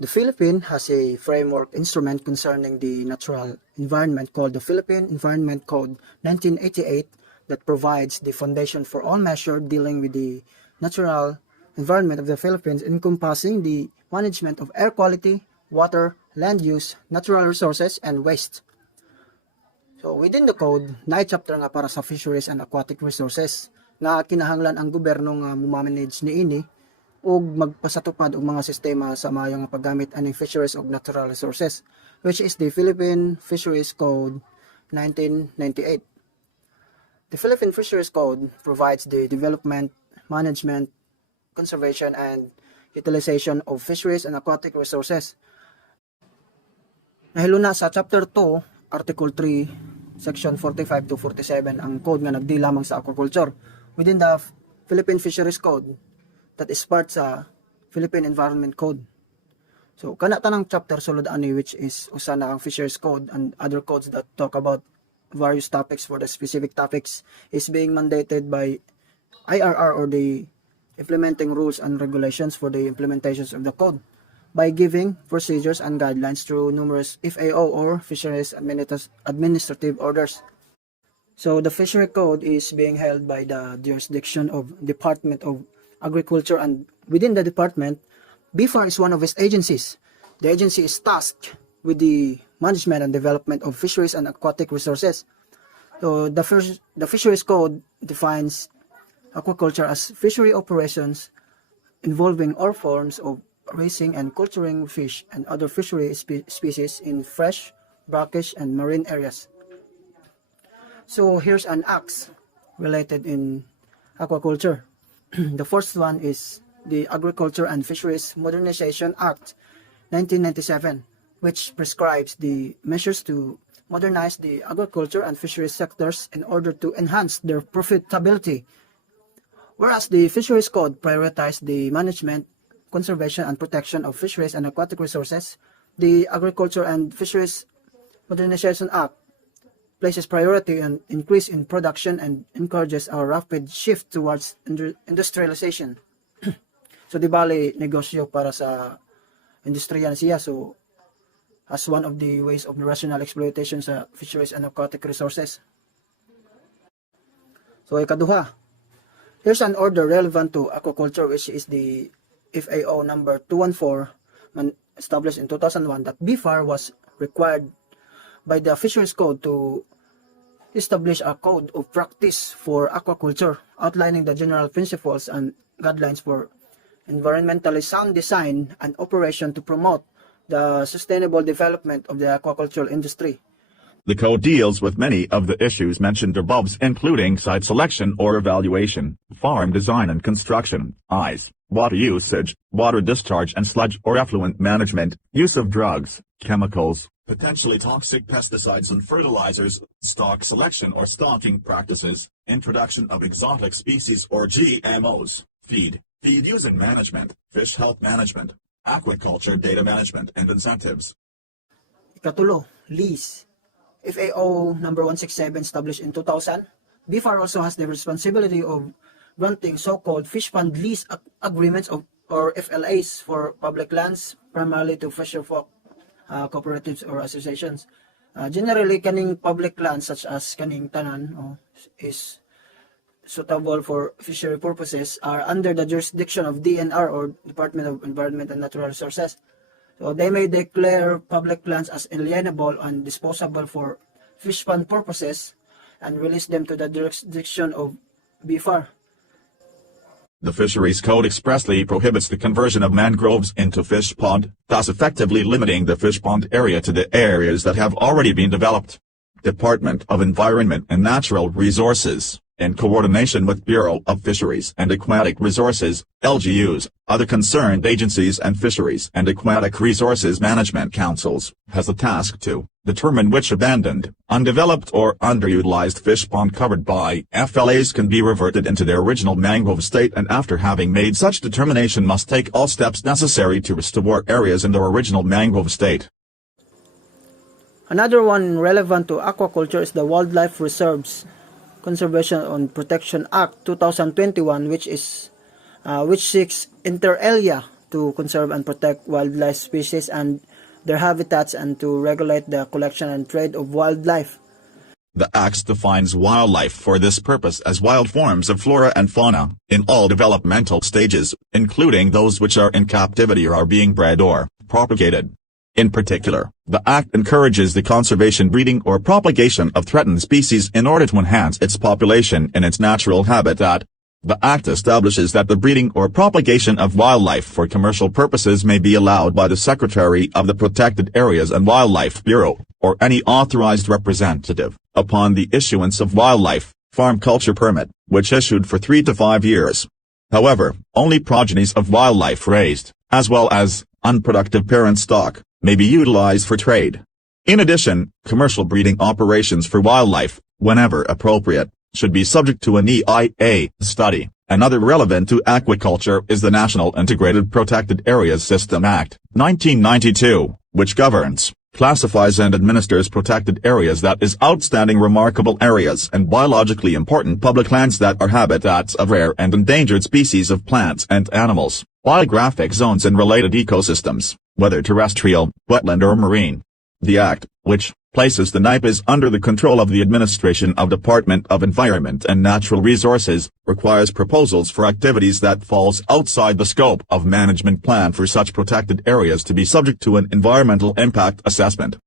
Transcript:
The Philippines has a framework instrument concerning the natural environment called the Philippine Environment Code 1988 that provides the foundation for all measures dealing with the natural environment of the Philippines, encompassing the management of air quality, water, land use, natural resources, and waste. So within the code, na chapter nga para sa fisheries and aquatic resources nga kinahanglan ang gobyerno nga mo-manage niini ug magpasatupad og mga sistema sa maayo nga paggamit aning fisheries ug natural resources, which is the Philippine Fisheries Code 1998. The Philippine Fisheries Code provides the development, management, conservation, and utilization of fisheries and aquatic resources. Nahiluna sa Chapter 2, Article 3, Section 45 to 47 ang code nga nagdi lamang sa aquaculture within the Philippine Fisheries Code that is part sa Philippine Environment Code. So kana tanang chapter sulod ani, which is usa na ang Fisheries Code and other codes that talk about various topics for the specific topics is being mandated by IRR, or the implementing rules and regulations for the implementations of the code, by giving procedures and guidelines through numerous FAO or Fisheries Administrative Orders. So the Fishery Code is being held by the jurisdiction of Department of Agriculture, and within the department, BFAR is one of its agencies. The agency is tasked with the management and development of fisheries and aquatic resources. So the Fisheries Code defines aquaculture as fishery operations involving all forms of raising and culturing fish and other fishery species in fresh, brackish, and marine areas. So here's an acts related in aquaculture. The first one is the Agriculture and Fisheries Modernization Act 1997, which prescribes the measures to modernize the agriculture and fisheries sectors in order to enhance their profitability. Whereas the Fisheries Code prioritized the management, conservation, and protection of fisheries and aquatic resources, the Agriculture and Fisheries Modernization Act places priority on increase in production and encourages a rapid shift towards industrialization. So di bali negosyo para sa industriya siya, so as one of the ways of rational exploitation sa fisheries and aquatic resources. So ikaduha, here's an order relevant to aquaculture, which is the FAO number 214 established in 2001, that BFAR was required by the Fisheries Code to establish a code of practice for aquaculture, outlining the general principles and guidelines for environmentally sound design and operation to promote the sustainable development of the aquaculture industry. The code deals with many of the issues mentioned above, including site selection or evaluation, farm design and construction, ice, water usage, water discharge and sludge or effluent management, use of drugs, chemicals, potentially toxic pesticides and fertilizers, stock selection or stocking practices, introduction of exotic species or GMOs, feed using management, fish health management, aquaculture data management and incentives. Ikatulo, lease. FAO number 167 established in 2000, BFAR also has the responsibility of granting so-called fish pond lease agreements or FLAs for public lands, primarily to fisherfolk cooperatives or associations. Generally, kaning public lands such as kaning tanan is suitable for fishery purposes are under the jurisdiction of DNR, or Department of Environment and Natural Resources. So they may declare public lands as alienable and disposable for fish pond purposes and release them to the jurisdiction of BFAR. The Fisheries Code expressly prohibits the conversion of mangroves into fish pond, thus effectively limiting the fish pond area to the areas that have already been developed. Department of Environment and Natural Resources, in coordination with Bureau of Fisheries and Aquatic Resources, LGUs, other concerned agencies and Fisheries and Aquatic Resources Management Councils, has the task to determine which abandoned, undeveloped or underutilized fish pond covered by FLAs can be reverted into their original mangrove state, and after having made such determination must take all steps necessary to restore areas in their original mangrove state. Another one relevant to aquaculture is the Wildlife Reserves Conservation and Protection Act 2021, which seeks inter alia to conserve and protect wildlife species and their habitats and to regulate the collection and trade of wildlife. The Act defines wildlife for this purpose as wild forms of flora and fauna, in all developmental stages, including those which are in captivity or are being bred or propagated. In particular, the Act encourages the conservation, breeding or propagation of threatened species in order to enhance its population in its natural habitat. The Act establishes that the breeding or propagation of wildlife for commercial purposes may be allowed by the Secretary of the Protected Areas and Wildlife Bureau, or any authorized representative, upon the issuance of wildlife farm culture permit, which issued for 3 to 5 years. However, only progenies of wildlife raised, as well as unproductive parent stock, may be utilized for trade. In addition, commercial breeding operations for wildlife, whenever appropriate, should be subject to an EIA study. Another relevant to aquaculture is the National Integrated Protected Areas System Act, 1992, which governs, classifies and administers protected areas, that is outstanding remarkable areas and biologically important public lands that are habitats of rare and endangered species of plants and animals, biographic zones and related ecosystems, whether terrestrial, wetland or marine. The Act, which places the NIPAs under the control of the Administration of Department of Environment and Natural Resources, requires proposals for activities that falls outside the scope of management plan for such protected areas to be subject to an environmental impact assessment.